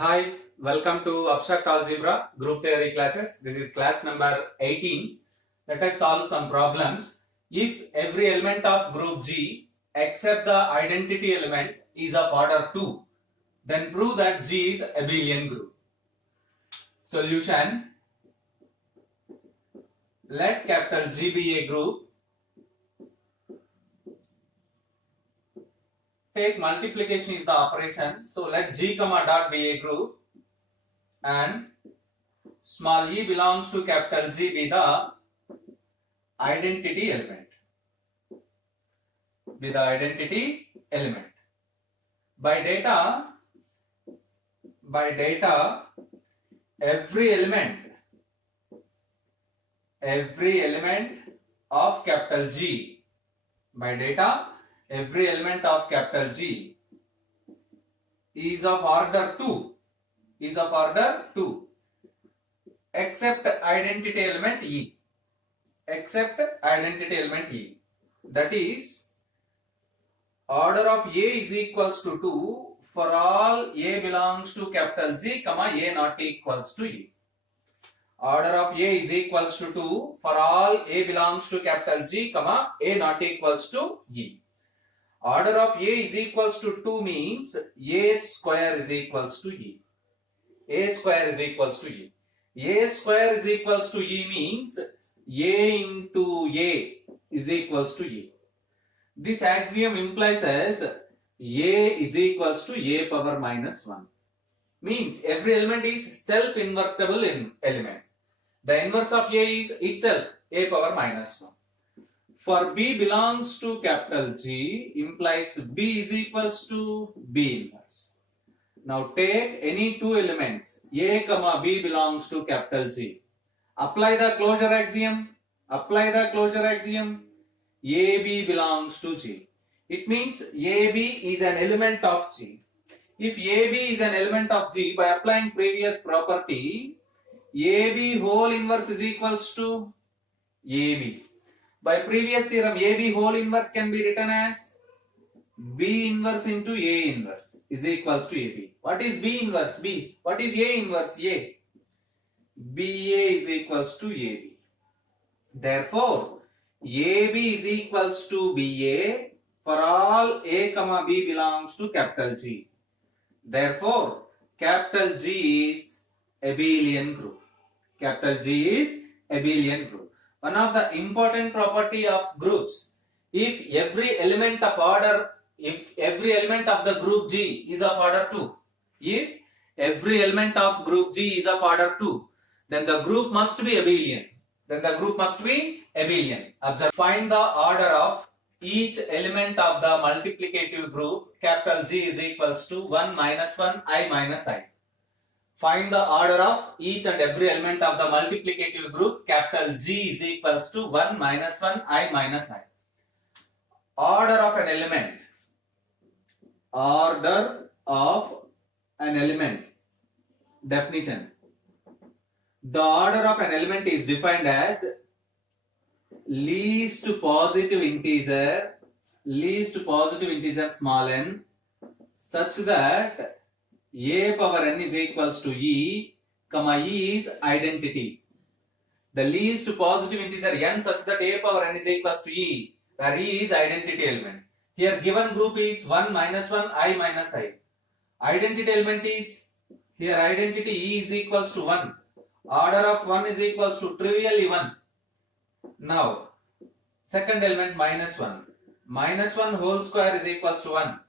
Hi, welcome to Abstract Algebra Group Theory classes. This is class number 18. Let us solve some problems. If every element of group G except the identity element is of order 2, then prove that G is abelian group. Solution: let capital G be a group. Take multiplication is the operation. So let G comma dot be a group and small e belongs to capital G be the identity element. Be the identity element. By data, every element of capital G, by data, every element of capital G is of order 2, except identity element E, that is, order of A is equals to 2 for all A belongs to capital G, comma A not equals to E. Order of A is equals to 2 for all A belongs to capital G, comma A not equals to E. Order of A is equals to 2 means A square is equals to E. A square is equals to E. A square is equals to E means A into A is equals to E. This axiom implies as A is equals to A power minus 1. Means every element is self-invertible element. The inverse of A is itself A power minus 1. For B belongs to capital G implies B is equals to B inverse. Now take any two elements A comma B belongs to capital G. Apply the closure axiom. AB belongs to G. It means AB is an element of G. If AB is an element of G, by applying previous property, AB whole inverse is equals to AB. By previous theorem, AB whole inverse can be written as B inverse into A inverse is equals to AB. What is B inverse? B. What is A inverse? A. BA is equals to AB. Therefore, AB is equals to BA for all A comma B belongs to capital G. Therefore, capital G is abelian group. One of the important property of groups, if every element of the group G is of order 2, then the group must be abelian. Observe. Find the order of each element of the multiplicative group capital G is equals to 1 minus 1 I minus I. Find the order of each and every element of the multiplicative group capital G is equals to 1 minus 1 I minus I. Order of an element. Definition. The order of an element is defined as least positive integer small n such that A power n is equals to E, comma E is identity. The least positive integer n such that A power n is equals to E, where E is identity element. Here given group is 1 minus 1 I minus I. Identity element is, here identity E is equals to 1. Order of 1 is equals to trivially 1. Now, second element minus 1. Minus 1 whole square is equals to 1.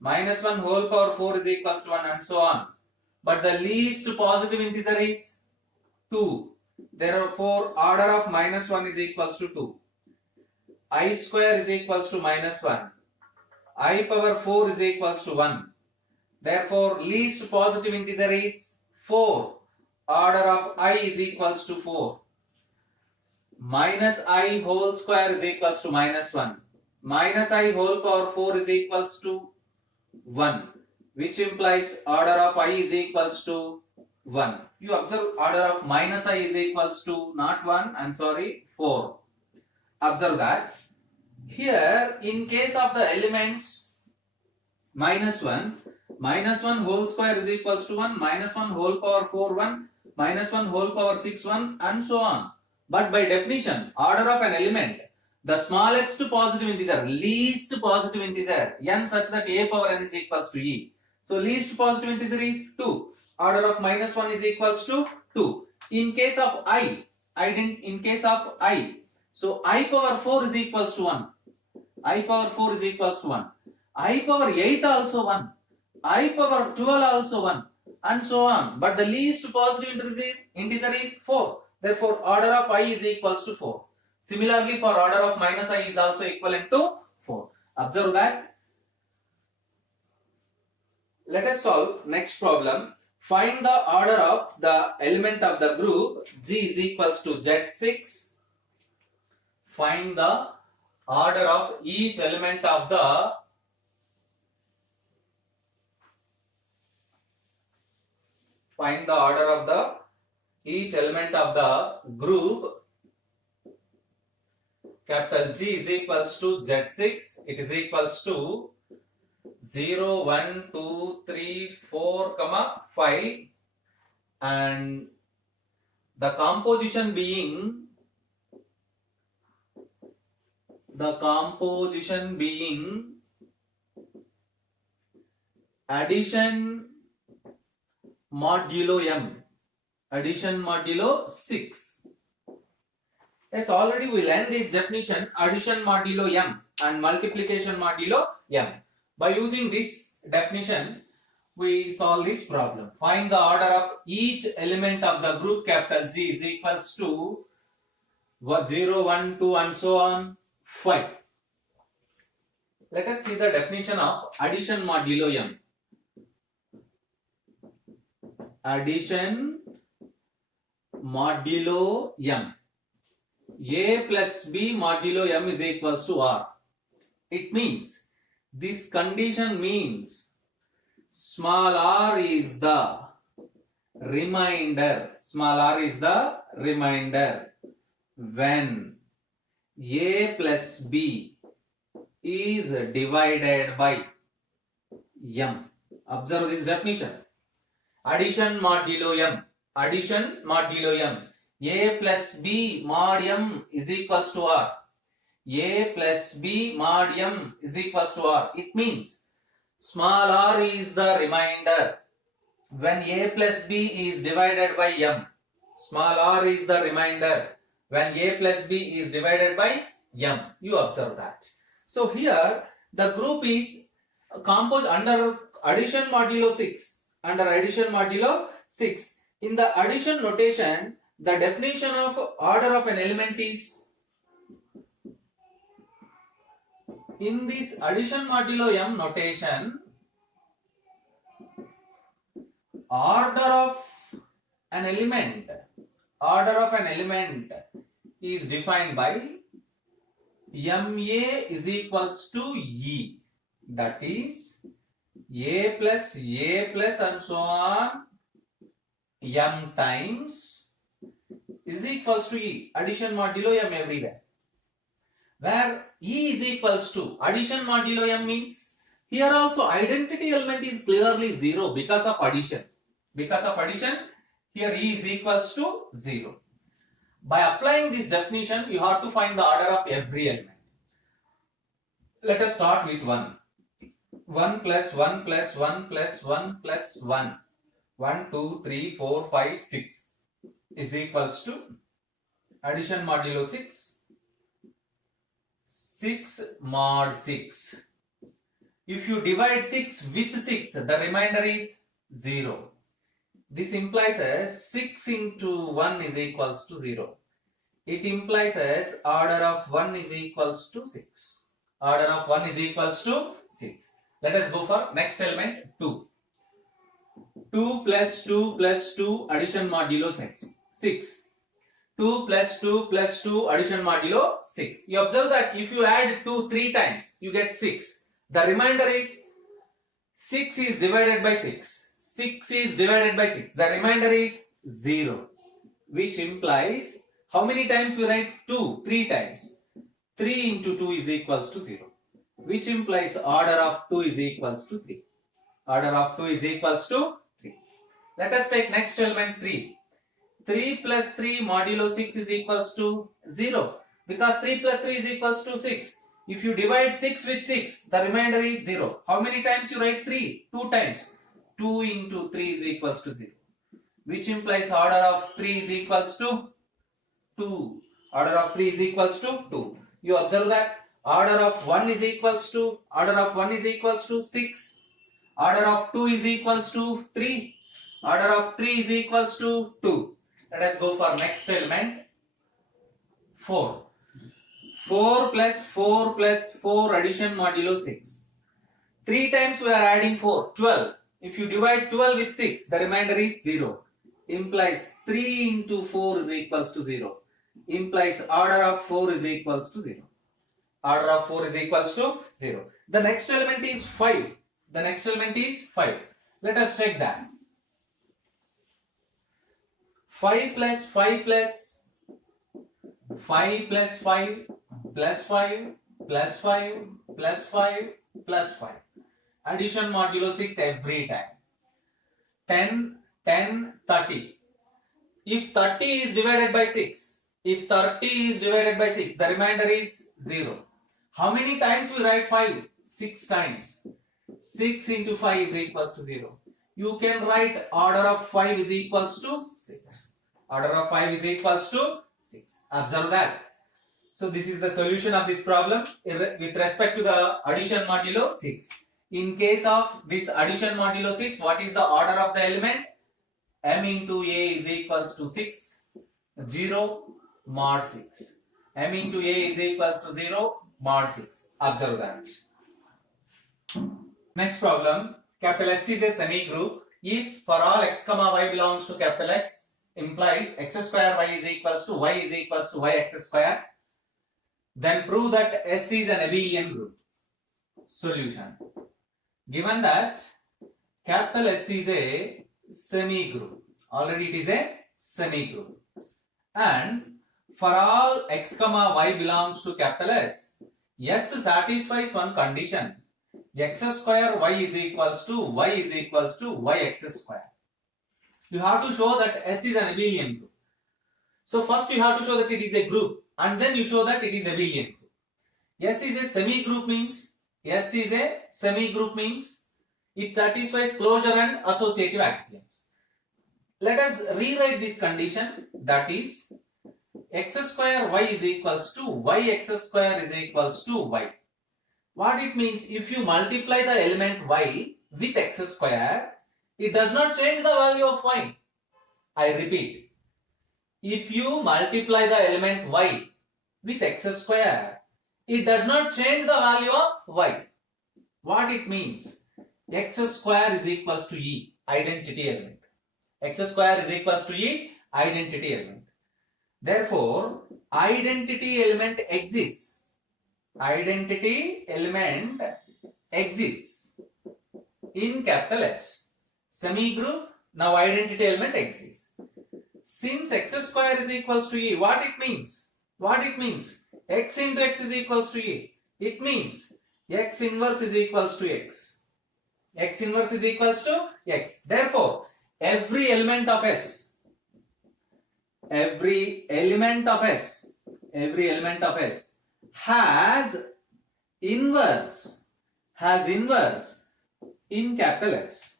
Minus 1 whole power 4 is equals to 1 and so on. But the least positive integer is 2. Therefore, order of minus 1 is equals to 2. I square is equals to minus 1. I power 4 is equals to 1. Therefore, least positive integer is 4. Order of I is equals to 4. Minus I whole square is equals to minus 1. Minus I whole power 4 is equals to 1, which implies order of I is equals to 1. You observe order of minus I is equals to not 1, 4. Observe that. Here, in case of the elements minus 1, minus 1 whole square is equals to 1, minus 1 whole power 4 1, minus 1 whole power 6 1, and so on. But by definition, order of an element, the smallest positive integer, least positive integer, n such that a power n is equals to e. So least positive integer is 2. Order of minus 1 is equals to 2. In case of in case of I, so I power 4 is equals to 1. I power 4 is equals to 1. I power 8 also 1. I power 12 also 1. And so on. But the least positive integer is 4. Therefore, order of I is equals to 4. Similarly, for order of minus I is also equivalent to 4. Observe that. Let us solve next problem. Find the order of the element of the group G is equals to Z6. Find the order of each element of the each element of the group capital G is equals to Z6. It is equals to 0, 1, 2, 3, 4, 5, and the composition being addition modulo m, addition modulo 6. Yes, already we learned this definition, addition modulo m and multiplication modulo m. By using this definition, we solve this problem. Find the order of each element of the group capital G is equals to 0, 1, 2 and so on 5. Let us see the definition of addition modulo m. Addition modulo m. A plus B modulo m is equals to R. It means, this condition means small r is the remainder. Small r is the remainder when A plus B is divided by m. Observe this definition. Addition modulo m. Addition modulo m. A plus B mod m is equals to R. A plus B mod m is equals to R. It means small r is the remainder when A plus B is divided by m. Small r is the remainder when A plus B is divided by m. You observe that. So here the group is composed under addition modulo 6. Under addition modulo 6. In the addition notation, the definition of order of an element is, in this addition modulo m notation, order of an element is defined by MA is equals to E. That is A plus and so on m times is equals to E. Addition modulo m everywhere. Where E is equals to addition modulo m means here also identity element is clearly 0 because of addition. Because of addition, here E is equals to 0. By applying this definition, you have to find the order of every element. Let us start with 1. 1 plus 1 plus 1 plus 1 plus 1. 1, 2, 3, 4, 5, 6 is equals to addition modulo 6. 6 mod 6. If you divide 6 with 6, the remainder is 0. This implies as 6 into 1 is equals to 0. It implies as order of 1 is equals to 6. Order of 1 is equals to 6. Let us go for next element 2. 2 plus 2 plus 2 addition modulo 6. 2 plus 2 plus 2 addition modulo 6. You observe that if you add 2 3 times, you get 6. The remainder is 6 is divided by 6. 6 is divided by 6. The remainder is 0. Which implies, how many times we write 2? 3 times. 3 into 2 is equals to 0. Which implies order of 2 is equals to 3. Order of 2 is equals to 3. Let us take next element 3. 3 plus 3 modulo 6 is equals to 0. Because 3 plus 3 is equals to 6. If you divide 6 with 6, the remainder is 0. How many times you write 3? 2 times. 2 into 3 is equals to 0. Which implies order of 3 is equals to 2. Order of 3 is equals to 2. You observe that order of 1 is equals to 6. Order of 2 is equals to 3. Order of 3 is equals to 2. Let us go for next element 4. 4 plus 4 plus 4 addition modulo 6. 3 times we are adding 4, 12. If you divide 12 with 6, the remainder is 0. Implies 3 into 4 is equals to 0. Implies order of 4 is equals to 0. Order of 4 is equals to 0. The next element is 5. The next element is 5. Let us check that. 5 plus 5 plus 5 plus 5 plus 5 plus 5 plus 5 plus 5. Addition modulo 6 every time. 10, 10, 30. If 30 is divided by 6, the remainder is 0. How many times we write 5? 6 times. 6 into 5 is equals to 0. You can write order of 5 is equals to 6. Order of 5 is equals to 6. Observe that. So this is the solution of this problem with respect to the addition modulo 6. In case of this addition modulo 6, what is the order of the element? M into A is equals to 6, 0, mod 6. M into A is equals to 0, mod 6. Observe that. Next problem, capital S is a semi-group. If for all x comma y belongs to capital X, implies x square y is equals to y x square, then prove that S is an abelian group. Solution. Given that capital S is a semi-group, already it is a semi-group, and for all x comma y belongs to capital S, S satisfies one condition, x square y is equals to y x square. You have to show that S is an abelian group. So first you have to show that it is a group, and then you show that it is abelian group. S is a semi-group means it satisfies closure and associative axioms. Let us rewrite this condition, that is x square y is equals to y x square is equals to y. What it means, if you multiply the element y with x square, it does not change the value of y. I repeat, if you multiply the element y with x square, it does not change the value of y. What it means, x square is equals to e, identity element. X square is equals to e, identity element. Therefore, identity element exists. Identity element exists in capital S. Semi-group, now identity element exists. Since x square is equals to e, what it means? X into x is equals to e. It means x inverse is equals to x. X inverse is equals to x. Therefore, every element of S has inverse in capital S.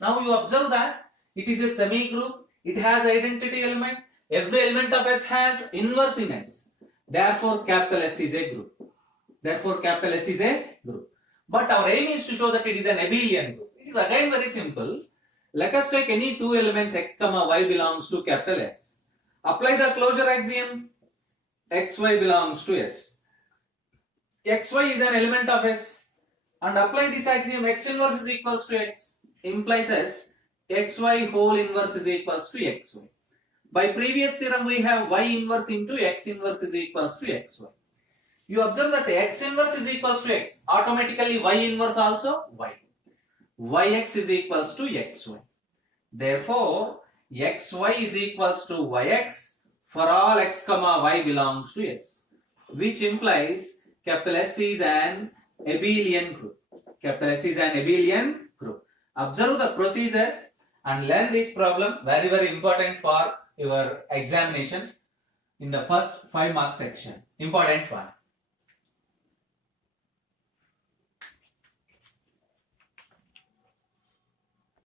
Now you observe that it is a semi-group, it has identity element, every element of S has inverse in S. Therefore, capital S is a group. But our aim is to show that it is an abelian group. It is again very simple. Let us take any two elements x comma y belongs to capital S. Apply the closure axiom. Xy belongs to S. Xy is an element of S. And apply this axiom, x inverse is equals to x. Implies as xy whole inverse is equals to xy. By previous theorem, we have y inverse into x inverse is equals to xy. You observe that x inverse is equals to x. Automatically y inverse also y. Yx is equals to xy. Therefore, xy is equals to yx for all x comma y belongs to S, which implies capital S is an abelian group. Observe the procedure and learn this problem, very very important for your examination in the first 5 mark section. Important one.